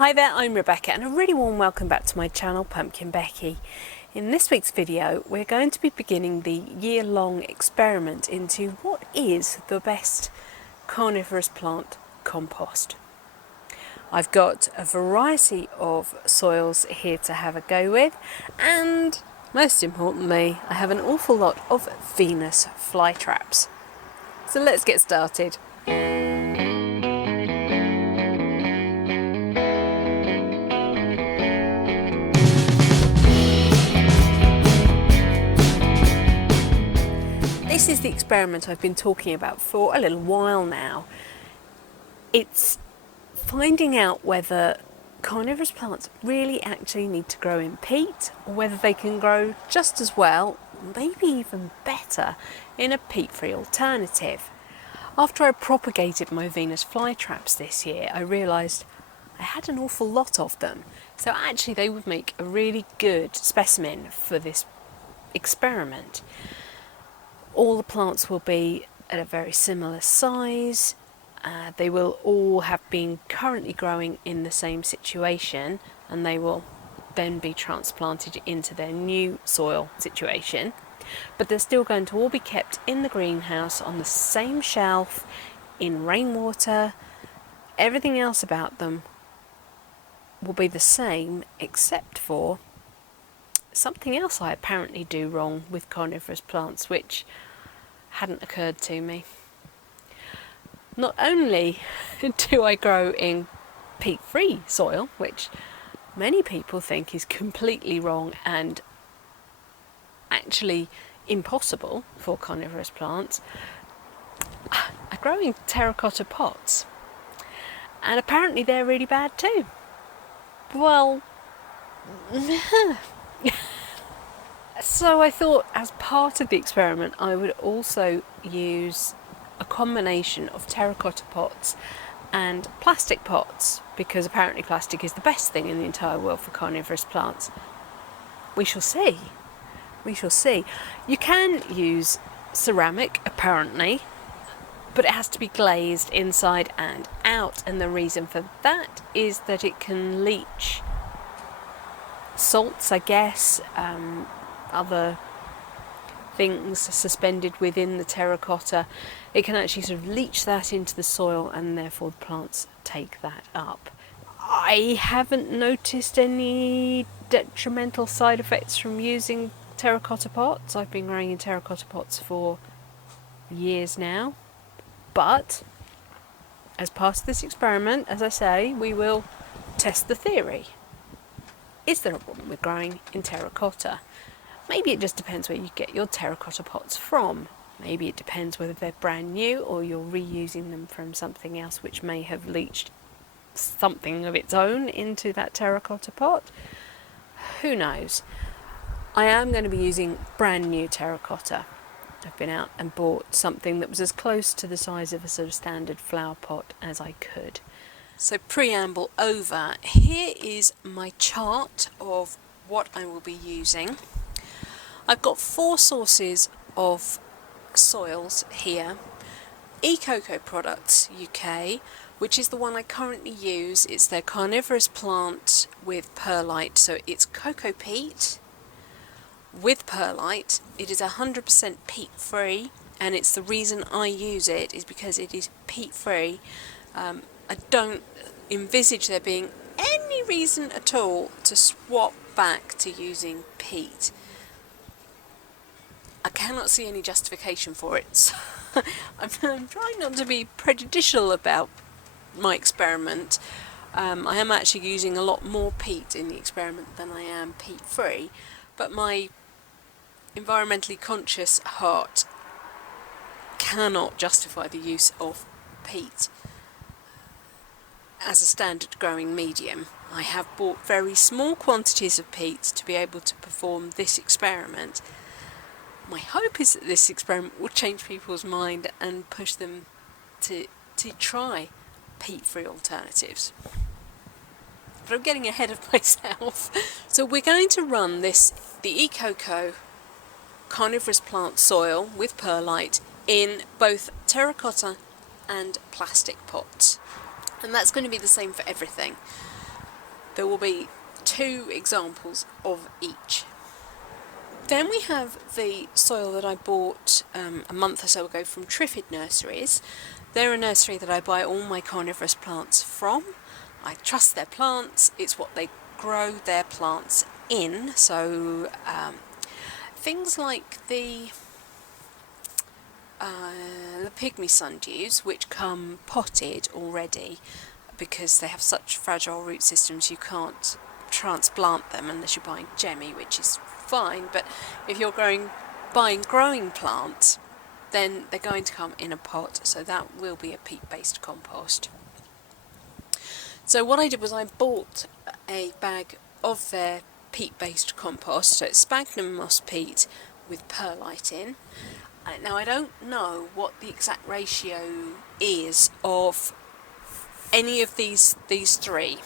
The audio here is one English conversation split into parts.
Hi there, I'm Rebecca and a really warm welcome back to my channel PumpkinBecki. In this week's video we're going to be beginning the year-long experiment into what is the best carnivorous plant compost. I've got a variety of soils here to have a go with, and most importantly I have an awful lot of Venus Flytraps. So let's get started. This is the experiment I've been talking about for a little while now. It's finding out whether carnivorous plants really actually need to grow in peat, or whether they can grow just as well, maybe even better, in a peat-free alternative. After I propagated my Venus Flytraps this year, I realised I had an awful lot of them. So actually they would make a really good specimen for this experiment. All the plants will be at a very similar size. They will all have been currently growing in the same situation, and they will then be transplanted into their new soil situation. But they're still going to all be kept in the greenhouse on the same shelf, in rainwater. Everything else about them will be the same, except for something else I apparently do wrong with carnivorous plants, which hadn't occurred to me. Not only do I grow in peat-free soil, which many people think is completely wrong and actually impossible for carnivorous plants, I grow in terracotta pots, and apparently they're really bad too. Well, so I thought as part of the experiment I would also use a combination of terracotta pots and plastic pots, because apparently plastic is the best thing in the entire world for carnivorous plants. We shall see. We shall see. You can use ceramic apparently, but it has to be glazed inside and out, and the reason for that is that it can leach salts, I guess, other things suspended within the terracotta. It can actually sort of leach that into the soil, and therefore the plants take that up. I haven't noticed any detrimental side effects from using terracotta pots. I've been growing in terracotta pots for years now, but as part of this experiment, as I say, we will test the theory. Is there a problem with growing in terracotta? Maybe it just depends where you get your terracotta pots from. Maybe it depends whether they're brand new or you're reusing them from something else which may have leached something of its own into that terracotta pot. Who knows? I am going to be using brand new terracotta. I've been out and bought something that was as close to the size of a sort of standard flower pot as I could. So preamble over, here is my chart of what I will be using. I've got 4 sources of soils here. Ecoco Products UK, which is the one I currently use. It's their carnivorous plant with perlite, so it's cocoa peat with perlite. It is 100% peat free, and it's the reason I use it is because it is peat free. I don't envisage there being any reason at all to swap back to using peat. I cannot see any justification for it, so I'm trying not to be prejudicial about my experiment. I am actually using a lot more peat in the experiment than I am peat-free, but my environmentally conscious heart cannot justify the use of peat as a standard growing medium. I have bought very small quantities of peat to be able to perform this experiment. My hope is that this experiment will change people's mind and push them to try peat-free alternatives. But I'm getting ahead of myself. So we're going to run the Ecoco carnivorous plant soil with perlite in both terracotta and plastic pots. And that's going to be the same for everything. there will be 2 examples of each. Then we have the soil that I bought a month or so ago from Triffid Nurseries. They're a nursery that I buy all my carnivorous plants from. I trust their plants, it's what they grow their plants in, so things like the pygmy sundews, which come potted already because they have such fragile root systems you can't transplant them unless you're buying Gemmy, which is fine, but if you're buying growing plants, then they're going to come in a pot, so that will be a peat-based compost. So what I did was I bought a bag of their peat-based compost, so it's sphagnum moss peat with perlite in. Now I don't know what the exact ratio is of any of these 3.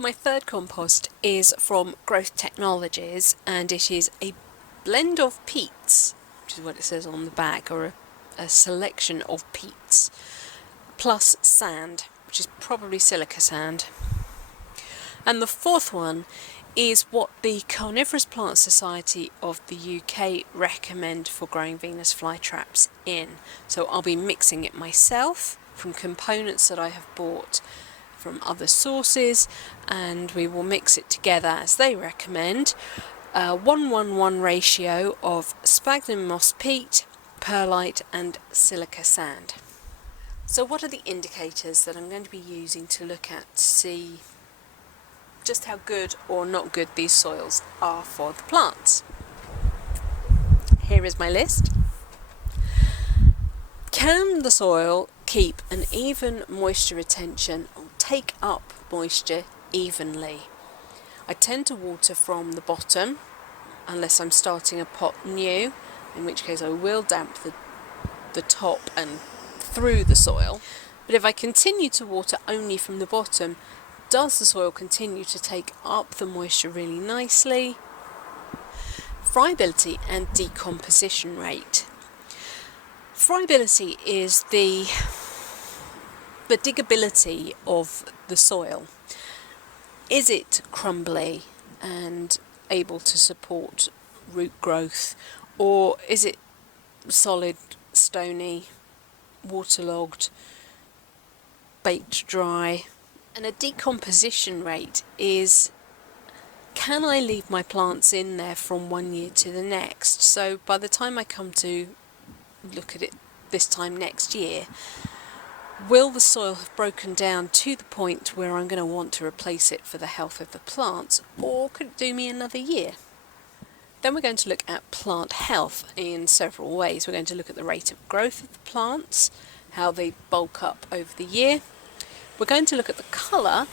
My third compost is from Growth Technologies, and it is a blend of peats, which is what it says on the back, or a selection of peats, plus sand, which is probably silica sand. And the fourth one is what the Carnivorous Plant Society of the UK recommend for growing Venus Flytraps in. So I'll be mixing it myself from components that I have bought from other sources, and we will mix it together as they recommend. 1:1:1 ratio of sphagnum moss peat, perlite and silica sand. So what are the indicators that I'm going to be using to look at to see just how good or not good these soils are for the plants? Here is my list. Can the soil keep an even moisture retention or take up moisture evenly? I tend to water from the bottom unless I'm starting a pot new, in which case I will damp the top and through the soil. But if I continue to water only from the bottom, does the soil continue to take up the moisture really nicely? Friability and decomposition rate. Friability is the diggability of the soil. Is it crumbly and able to support root growth, or is it solid, stony, waterlogged, baked dry? And a decomposition rate is, can I leave my plants in there from one year to the next? So by the time I come to look at it this time next year, will the soil have broken down to the point where I'm going to want to replace it for the health of the plants, or could it do me another year? Then we're going to look at plant health in several ways. We're going to look at the rate of growth of the plants, how they bulk up over the year. We're going to look at the colour,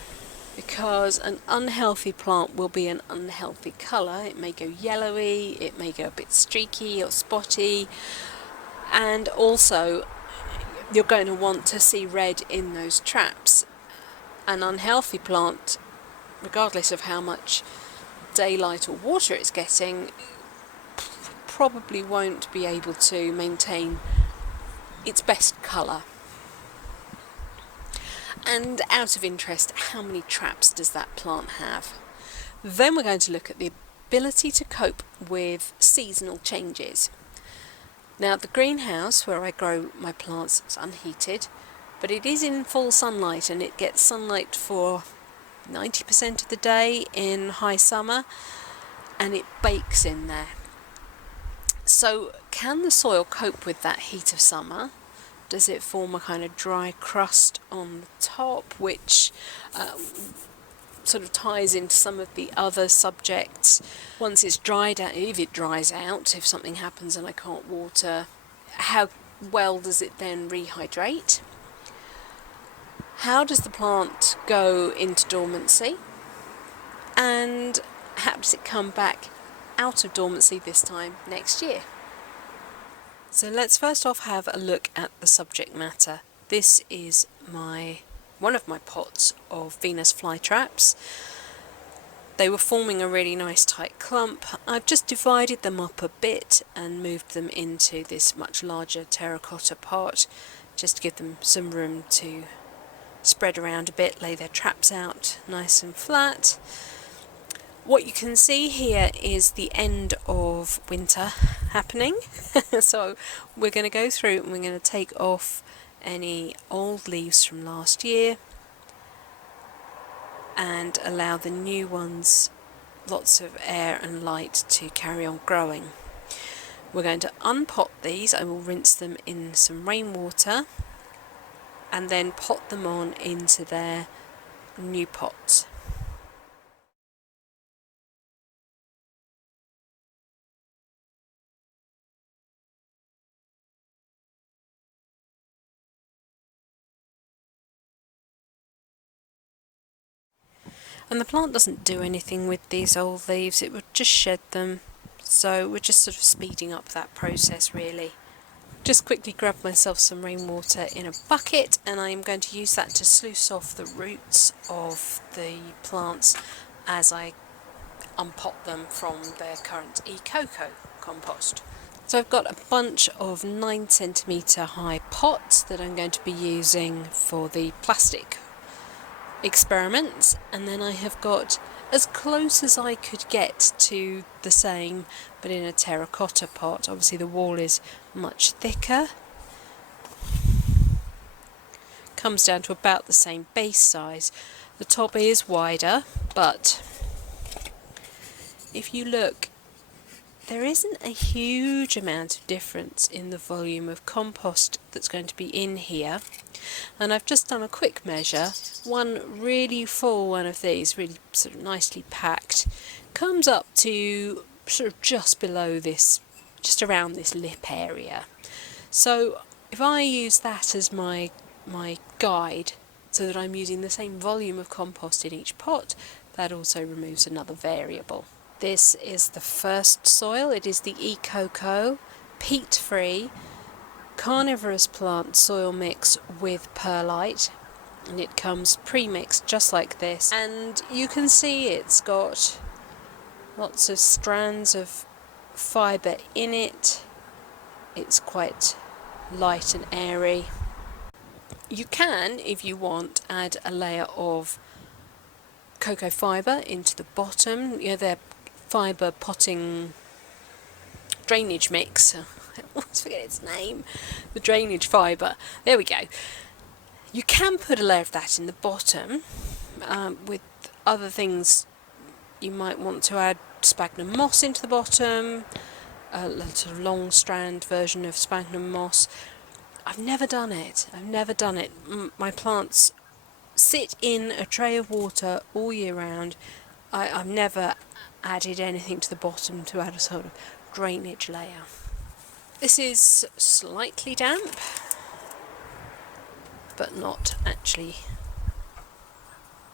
because an unhealthy plant will be an unhealthy colour. It may go yellowy, it may go a bit streaky or spotty, and also you're going to want to see red in those traps. An unhealthy plant, regardless of how much daylight or water it's getting, probably won't be able to maintain its best colour. And out of interest, how many traps does that plant have? Then we're going to look at the ability to cope with seasonal changes. Now, the greenhouse where I grow my plants is unheated, but it is in full sunlight, and it gets sunlight for 90% of the day in high summer, and it bakes in there. So can the soil cope with that heat of summer? Does it form a kind of dry crust on the top, which sort of ties into some of the other subjects? Once it's dried out, if it dries out, if something happens and I can't water, how well does it then rehydrate? How does the plant go into dormancy? And how does it come back out of dormancy this time next year? So let's first off have a look at the subject matter. This is one of my pots of Venus Flytraps. They were forming a really nice tight clump. I've just divided them up a bit and moved them into this much larger terracotta pot, just to give them some room to spread around a bit, lay their traps out nice and flat. What you can see here is the end of winter happening. So we're going to go through and we're going to take off any old leaves from last year and allow the new ones lots of air and light to carry on growing. We're going to unpot these. I will rinse them in some rainwater and then pot them on into their new pots. And the plant doesn't do anything with these old leaves, it would just shed them. So we're just sort of speeding up that process really. Just quickly grab myself some rainwater in a bucket, and I'm going to use that to sluice off the roots of the plants as I unpot them from their current e-coco compost. So I've got a bunch of 9cm high pots that I'm going to be using for the plastic experiments, and then I have got as close as I could get to the same but in a terracotta pot. Obviously the wall is much thicker, comes down to about the same base size. The top is wider, but if you look, there isn't a huge amount of difference in the volume of compost that's going to be in here. And I've just done a quick measure. One really full one of these, really sort of nicely packed, comes up to sort of just below this, just around this lip area. So if I use that as my guide, so that I'm using the same volume of compost in each pot, that also removes another variable. This is the first soil. It is the e-coco peat-free Carnivorous Plant soil mix with perlite, and it comes pre-mixed just like this, and you can see it's got lots of strands of fibre in it. It's quite light and airy. You can, if you want, add a layer of cocoa fibre into the bottom. You know, their fibre potting drainage mix. I always forget its name. The drainage fibre. There we go. You can put a layer of that in the bottom. With other things, you might want to add sphagnum moss into the bottom, a sort of long strand version of sphagnum moss. I've never done it. My plants sit in a tray of water all year round. I've never added anything to the bottom to add a sort of drainage layer. This is slightly damp, but not actually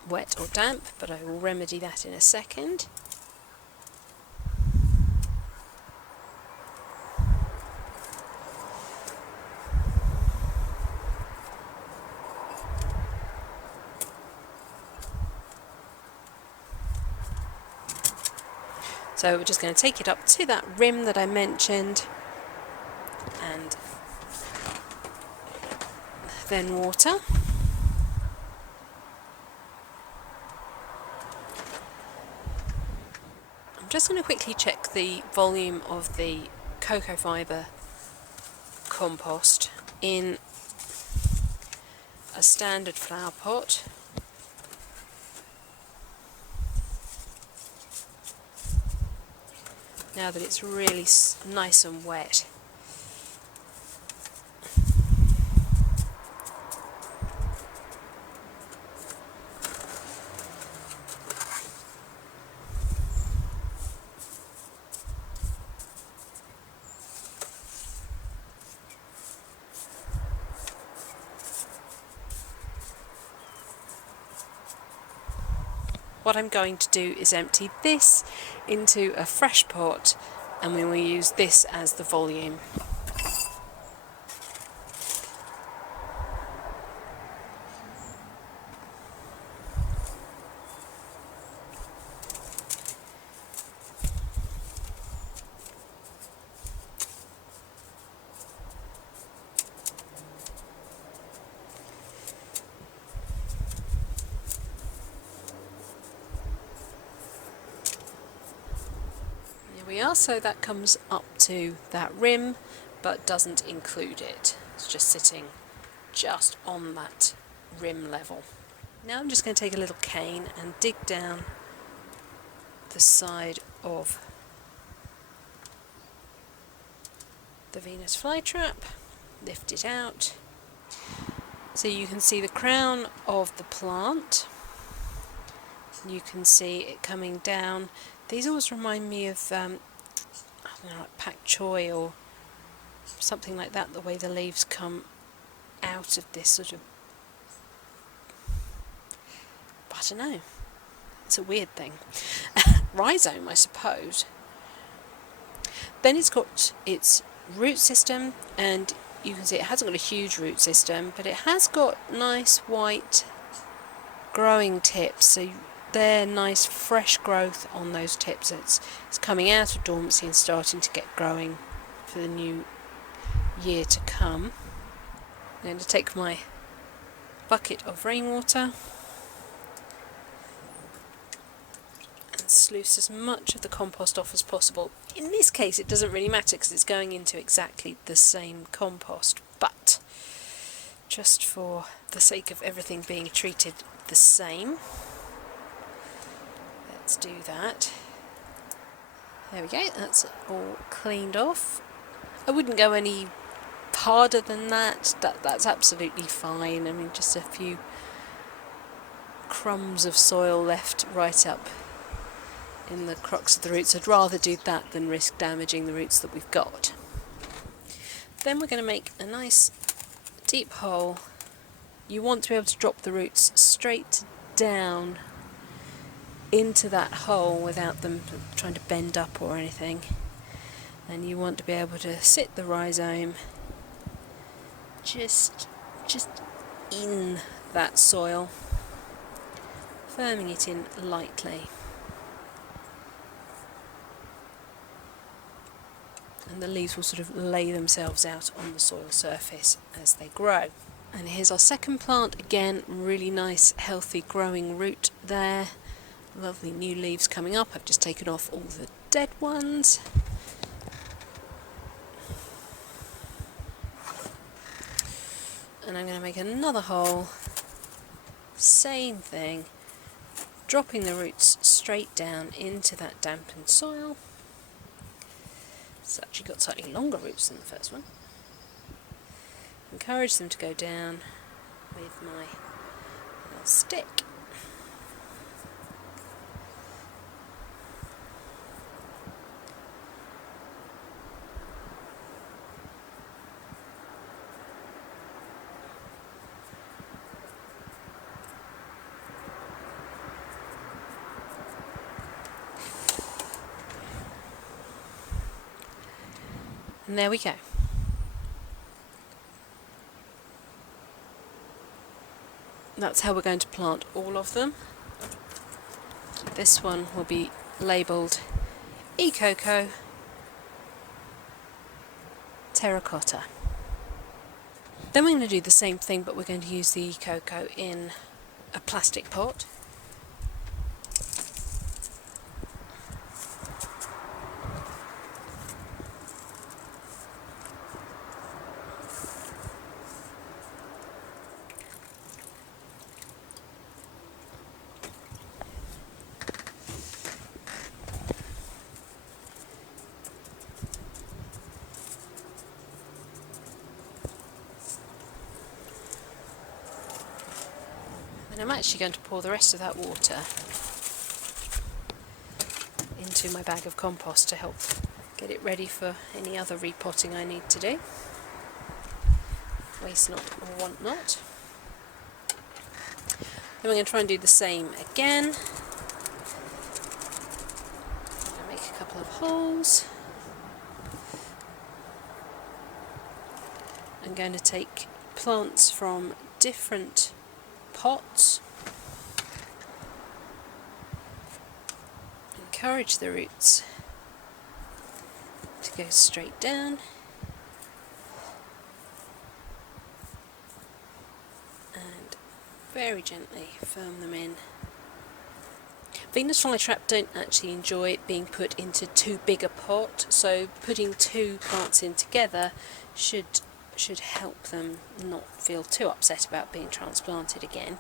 wet or damp, but I will remedy that in a second. So we're just going to take it up to that rim that I mentioned, and then water. I'm just going to quickly check the volume of the cocoa fibre compost in a standard flower pot. Now that it's really nice and wet. What I'm going to do is empty this into a fresh pot, and we will use this as the volume. we are, so that comes up to that rim but doesn't include it. It's just sitting just on that rim level. Now I'm just going to take a little cane and dig down the side of the Venus Flytrap, lift it out so you can see the crown of the plant. You can see it coming down. These always remind me of I don't know, like pak choi or something like that, the way the leaves come out of this sort of, I don't know, it's a weird thing. Rhizome, I suppose. Then it's got its root system, and you can see it hasn't got a huge root system, but it has got nice white growing tips, so they're nice fresh growth on those tips. It's coming out of dormancy and starting to get growing for the new year to come. I'm going to take my bucket of rainwater and sluice as much of the compost off as possible. In this case it doesn't really matter because it's going into exactly the same compost, but just for the sake of everything being treated the same, let's do that. There we go, that's all cleaned off. I wouldn't go any harder than that. That's absolutely fine. I mean, just a few crumbs of soil left right up in the crux of the roots. I'd rather do that than risk damaging the roots that we've got. Then we're going to make a nice deep hole. You want to be able to drop the roots straight down into that hole without them trying to bend up or anything. And you want to be able to sit the rhizome just in that soil, firming it in lightly. And the leaves will sort of lay themselves out on the soil surface as they grow. And here's our second plant. Again, really nice healthy growing root there. Lovely new leaves coming up. I've just taken off all the dead ones. And I'm going to make another hole, same thing, dropping the roots straight down into that dampened soil. It's actually got slightly longer roots than the first one. Encourage them to go down with my little stick. And there we go. That's how we're going to plant all of them. This one will be labelled E-Coco Terracotta. Then we're going to do the same thing, but we're going to use the E-Coco in a plastic pot. And I'm actually going to pour the rest of that water into my bag of compost to help get it ready for any other repotting I need to do. Waste not or want not. Then we're going to try and do the same again. I'm going to make a couple of holes. I'm going to take plants from different pots. Encourage the roots to go straight down. And very gently firm them in. Venus Flytrap don't actually enjoy being put into too big a pot, so putting two plants in together should help them not feel too upset about being transplanted again.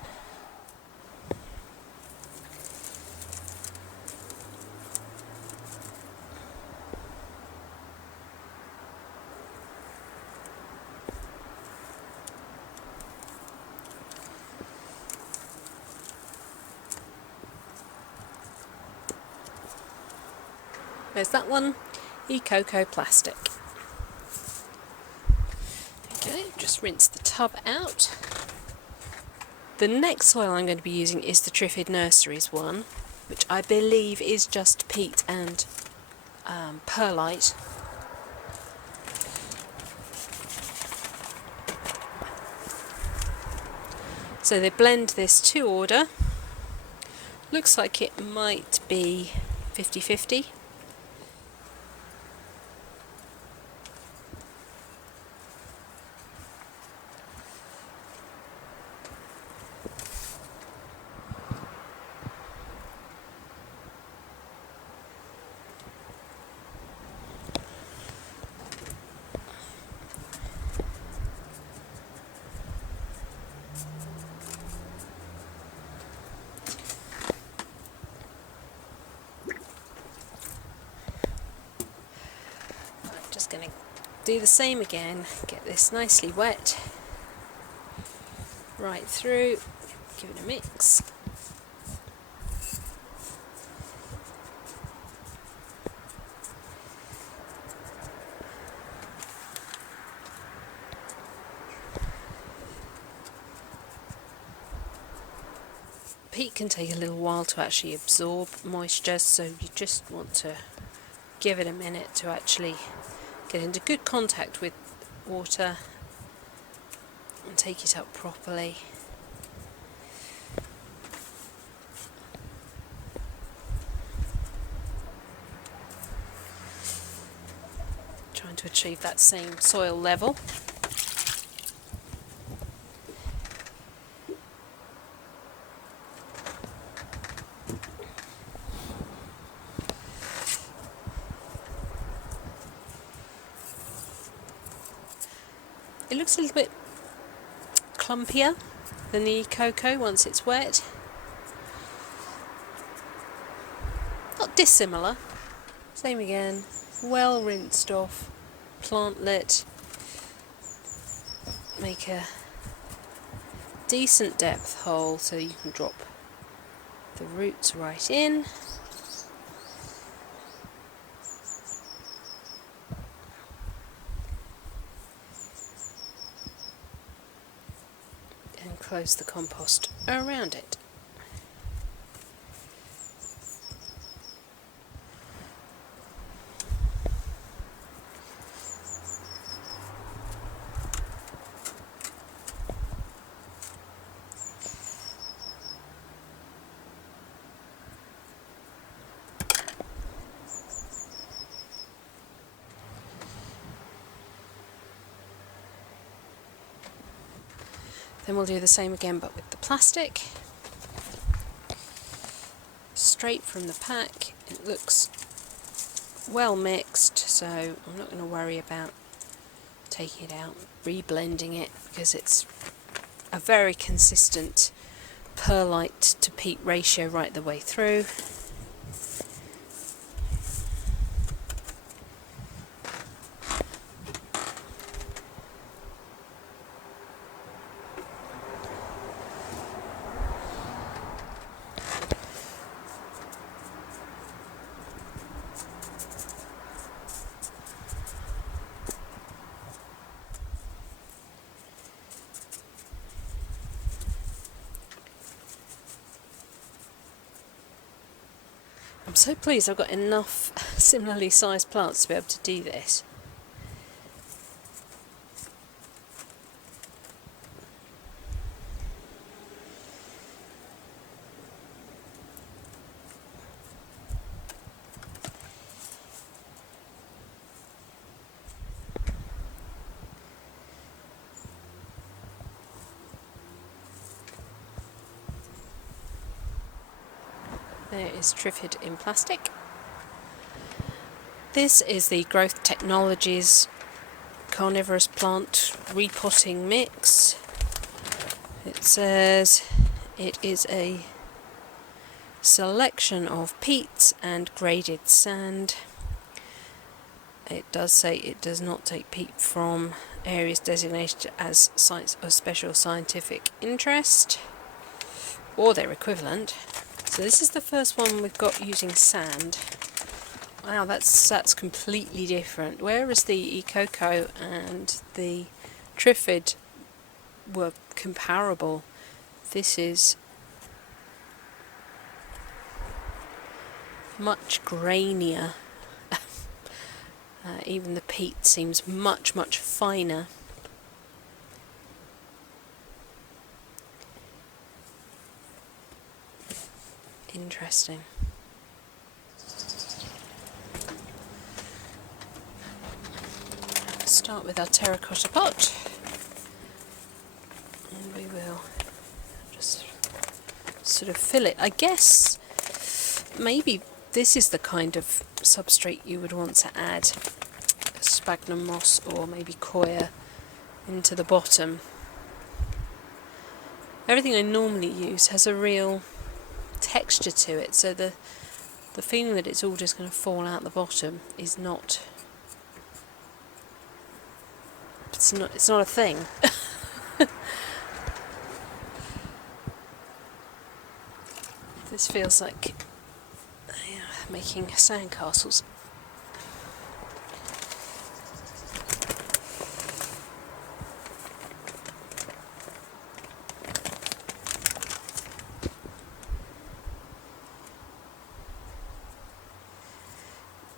There's that one, Ecoco plastic. Okay, just rinse the tub out. The next soil I'm going to be using is the Triffid Nurseries one, which I believe is just peat and perlite. So they blend this to order. Looks like it might be 50-50. Just going to do the same again, get this nicely wet, right through, give it a mix. Peat can take a little while to actually absorb moisture, so you just want to give it a minute to actually get into good contact with water and take it up properly. Trying to achieve that same soil level. It looks a little bit clumpier than the Ecoco once it's wet. Not dissimilar. Same again, well rinsed off, plantlet. Make a decent depth hole so you can drop the roots right in. And close the compost around it. Then we'll do the same again but with the plastic. Straight from the pack, it looks well mixed, so I'm not going to worry about taking it out, reblending it, because it's a very consistent perlite to peat ratio right the way through. I'm so pleased I've got enough similarly sized plants to be able to do this. There is Triffid in plastic. This is the Growth Technologies Carnivorous Plant Repotting Mix. It says it is a selection of peat and graded sand. It does say it does not take peat from areas designated as sites of special scientific interest or their equivalent. So this is the first one we've got using sand. Wow, that's completely different. Whereas the Ecoco and the Triffid were comparable, this is much grainier. Even the peat seems much finer. Interesting. Start with our terracotta pot, and we will just sort of fill it. I guess maybe this is the kind of substrate you would want to add sphagnum moss or maybe coir into the bottom. Everything I normally use has a real texture to it, so the feeling that it's all just going to fall out the bottom is not. It's not a thing. This feels like making sandcastles.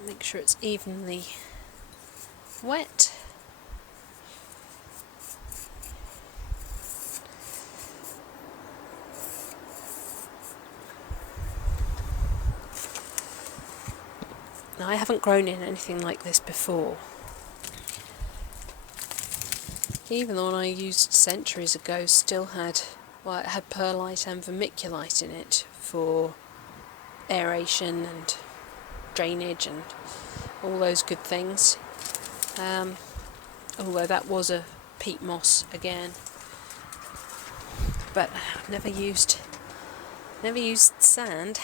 Make sure it's evenly wet. Now, I haven't grown in anything like this before. Even the one I used centuries ago still had, well, it had perlite and vermiculite in it for aeration and drainage and all those good things. Although that was a peat moss again. But I've never used sand.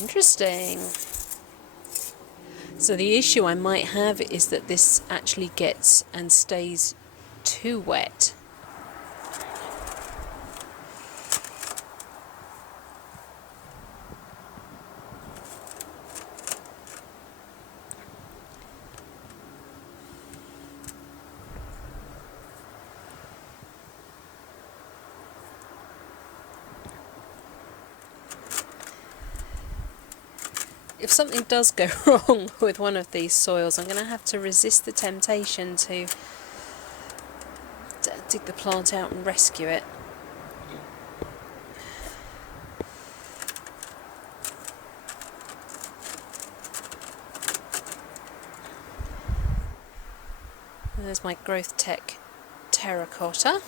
Interesting. So the issue I might have is that this actually gets and stays too wet. If something does go wrong with one of these soils, I'm going to have to resist the temptation to dig the plant out and rescue it. And there's my Growth Tech terracotta.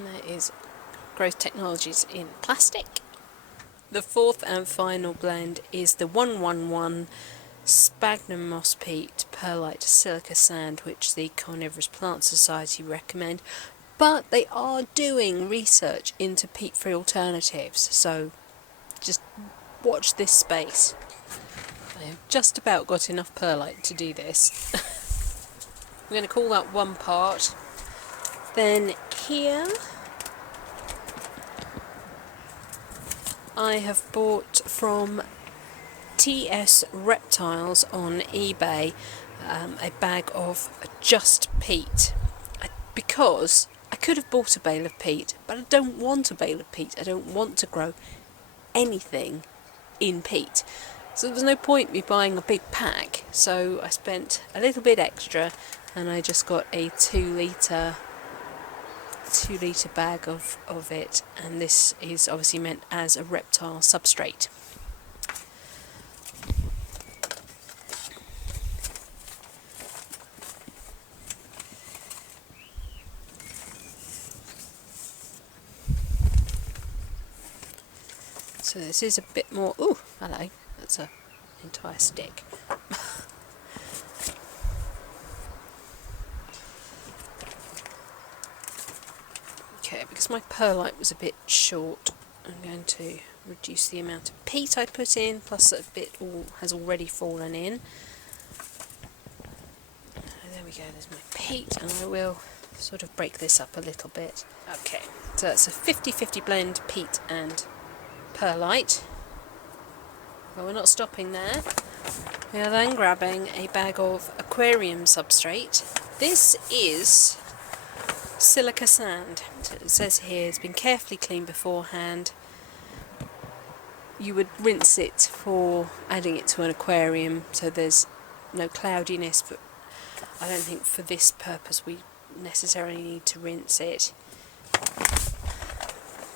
And there is Growth Technologies in plastic. The fourth and final blend is the 111 Sphagnum Moss Peat Perlite Silica Sand, which the Carnivorous Plant Society recommend. But they are doing research into peat-free alternatives, so just watch this space. I have just about got enough perlite to do this. I'm going to call that one part. Then here I have bought from TS Reptiles on eBay a bag of just peat, because I could have bought a bale of peat, but I don't want a bale of peat. I don't want to grow anything in peat, so there's no point me buying a big pack. So I spent a little bit extra and I just got a 2 litre bag of it, and this is obviously meant as a reptile substrate. So this is a bit more. Ooh, hello, that's an entire stick. Okay, because my perlite was a bit short, I'm going to reduce the amount of peat I put in, plus a bit has already fallen in. There we go, there's my peat, and I will sort of break this up a little bit. Okay, so that's a 50-50 blend peat and perlite. But we're not stopping there. We are then grabbing a bag of aquarium substrate. This is silica sand. So it says here it's been carefully cleaned beforehand. You would rinse it for adding it to an aquarium so there's no cloudiness, but I don't think for this purpose we necessarily need to rinse it.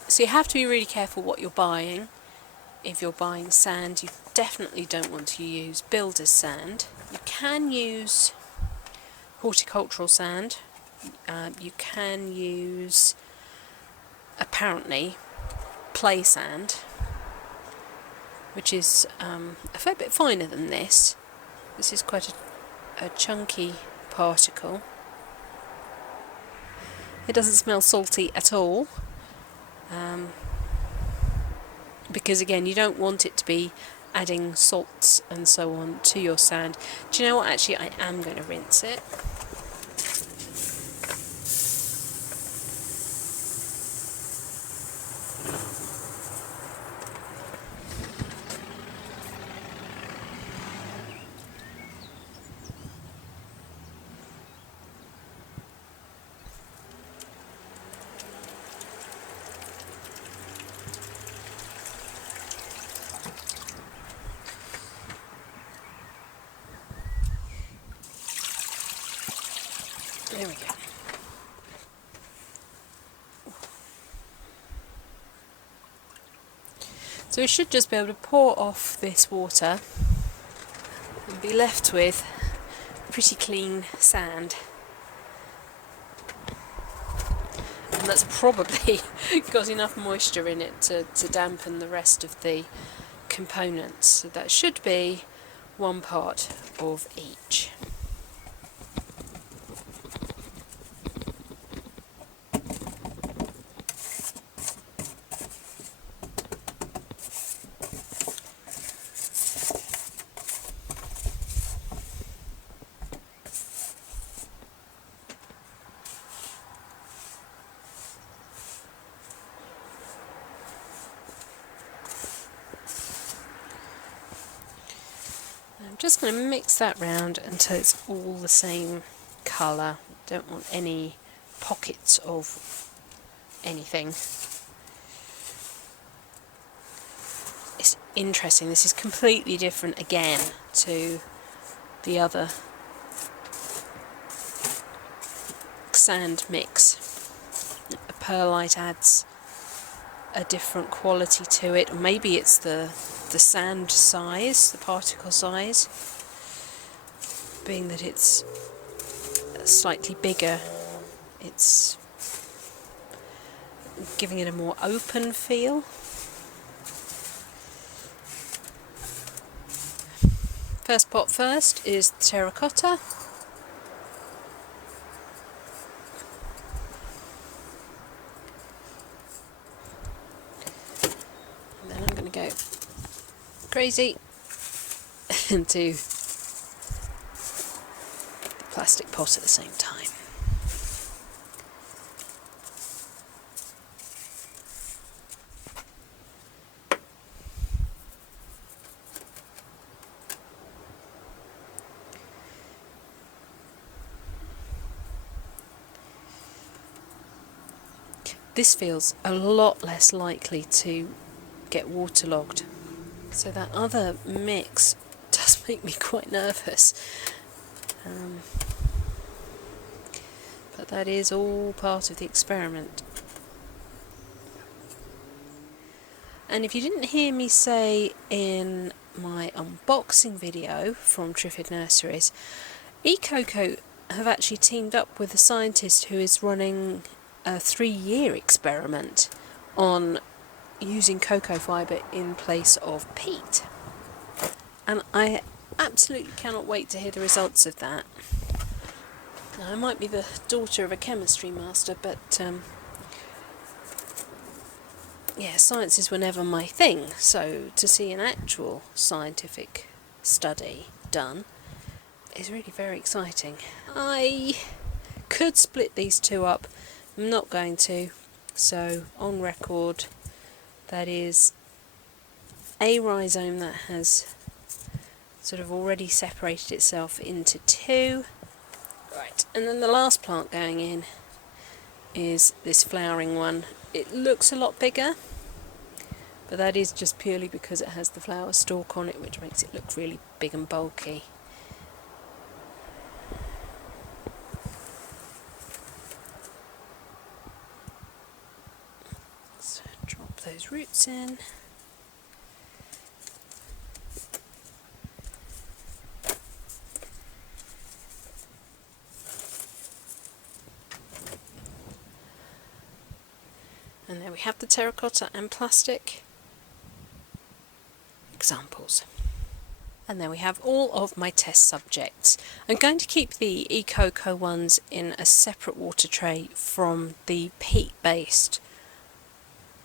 So you have to be really careful what you're buying. If you're buying sand, you definitely don't want to use builder's sand. You can use horticultural sand. You can use, apparently, play sand, which is a fair bit finer than this. This is quite a chunky particle. It doesn't smell salty at all. Because again, you don't want it to be adding salts and so on to your sand. Do you know what? Actually, I am going to rinse it. There we go. So we should just be able to pour off this water and be left with pretty clean sand. And that's probably got enough moisture in it to dampen the rest of the components. So that should be one part of each. I'm just going to mix that round until it's all the same colour. Don't want any pockets of anything. It's interesting, this is completely different again to the other sand mix. A perlite adds a different quality to it, or maybe it's the sand size, the particle size, being that it's slightly bigger, it's giving it a more open feel. First pot first is terracotta. And then I'm going to go crazy into the plastic pot at the same time. This feels a lot less likely to get waterlogged. So that other mix does make me quite nervous. But that is all part of the experiment. And if you didn't hear me say in my unboxing video from Triffid Nurseries, eCoco have actually teamed up with a scientist who is running a 3-year experiment on using cocoa fibre in place of peat. And I absolutely cannot wait to hear the results of that. Now, I might be the daughter of a chemistry master, but yeah, sciences were never my thing, so to see an actual scientific study done is really very exciting. I could split these two up. I'm not going to, so on record, that is a rhizome that has sort of already separated itself into two. Right, and then the last plant going in is this flowering one. It looks a lot bigger, but that is just purely because it has the flower stalk on it, which makes it look really big and bulky. So drop those roots in. And there we have the terracotta and plastic examples. And there we have all of my test subjects. I'm going to keep the eCoco ones in a separate water tray from the peat-based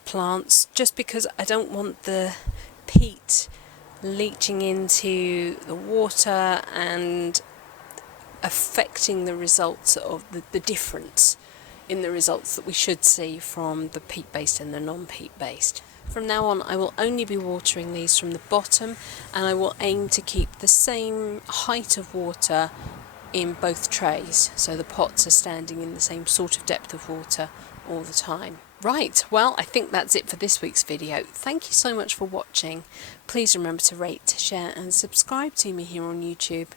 plants, just because I don't want the peat leaching into the water and affecting the results of the difference in the results that we should see from the peat-based and the non-peat-based. From now on, I will only be watering these from the bottom, and I will aim to keep the same height of water in both trays, so the pots are standing in the same sort of depth of water all the time. Right, well, I think that's it for this week's video. Thank you so much for watching. Please remember to rate, share and subscribe to me here on YouTube.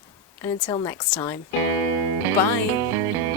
And until next time, bye!